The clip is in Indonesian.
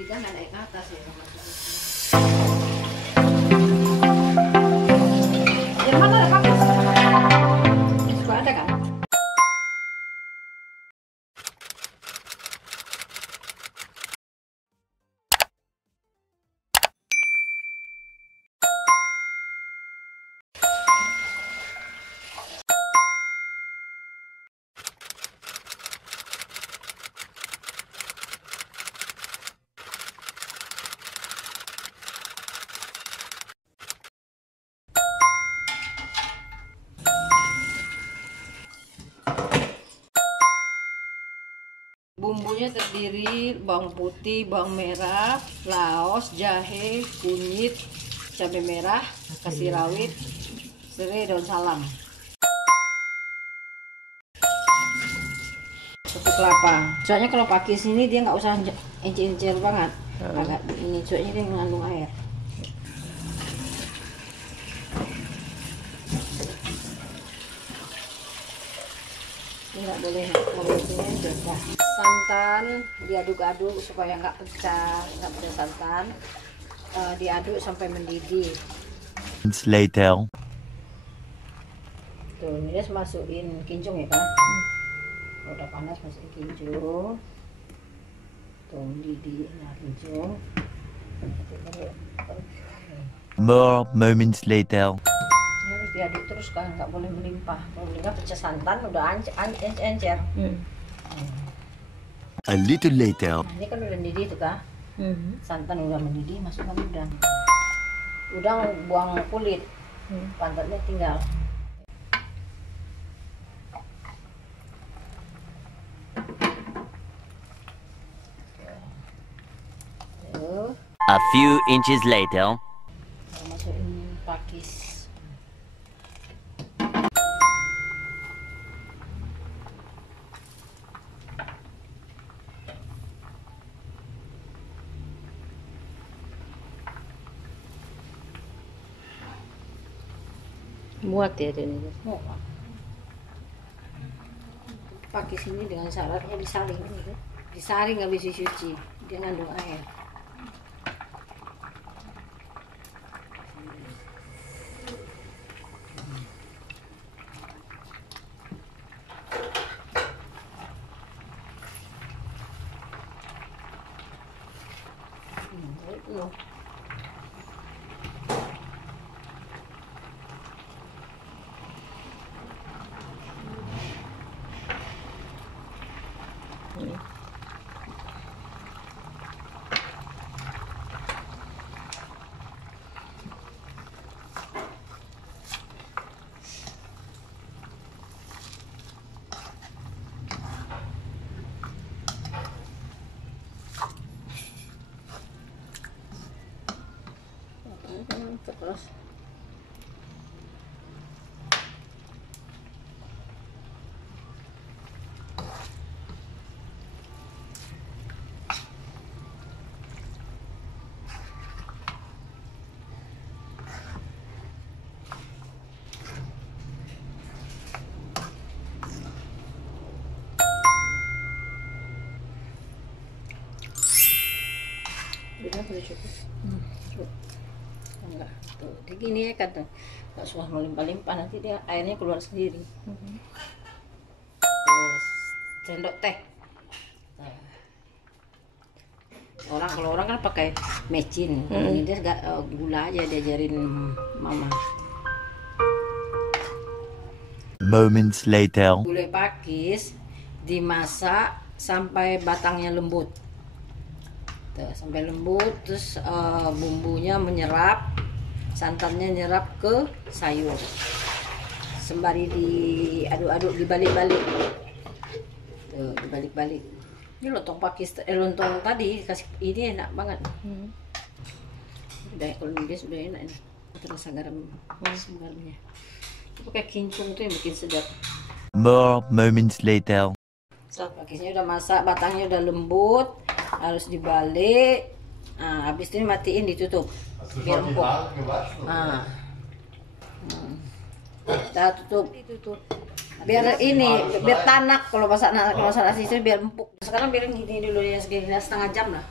lidah nggak naik ke atas ya. Yang mana ada pakai? Suka ada kan? Bumbunya terdiri bawang putih, bawang merah, laos, jahe, kunyit, cabai merah, kasih rawit, serai, daun salam. Satu kelapa. Soalnya kalau pakai sini dia nggak usah encer-encer banget. Agak ini soalnya dia mengandung air. Nggak boleh juga. Santan diaduk-aduk supaya nggak pecah, nggak pada santan. Diaduk sampai mendidih. Later. Tuh, ini dia masukin kincung ya kan? Kalau udah panas masukin kincung. Tuh mendidih, nah kincung. More moments later. Ini harus diaduk terus kan, nggak boleh melimpah. Kalau melimpah pecah santan udah encer. A little later. Nah, ini kan udah mendidih tuh kan? Santan udah mendidih, masukkan udang. Udang buang kulit, pantatnya tinggal. Tuh, A few inches later. masukin pakis. Muat ya ini. Oh, pakis ini dengan syaratnya disaring gitu. Disaring habis dicuci, dia ngandung air. Itu. Terus udah cukup. Enggak, tuh gini ya kan tuh, nggak usah melimpah-limpah, nanti dia airnya keluar sendiri. Terus sendok teh. Kalau orang kan pakai mecin, ini dia gula aja diajarin mama. Moments later. Gulai pakis dimasak sampai batangnya lembut. Tuh, sampai lembut, terus bumbunya menyerap, santannya nyerap ke sayur. Sembari diaduk-aduk, dibalik-balik. Tuh, dibalik-balik. Ini lontong pakis, lontong tadi kasih ini enak banget. Udah, kalau dia sudah enak ini. Terasa garam, garamnya. Pakai kincung tuh yang bikin sedap. More moments later. Saat pakisnya udah masak, batangnya udah lembut, harus dibalik. Nah, habis itu matiin, ditutup biar empuk. Nah, kita tutup. Biar ini, biar tanak kalau masak nasi biar empuk. Sekarang biar gini dulu ya, segini setengah jam lah.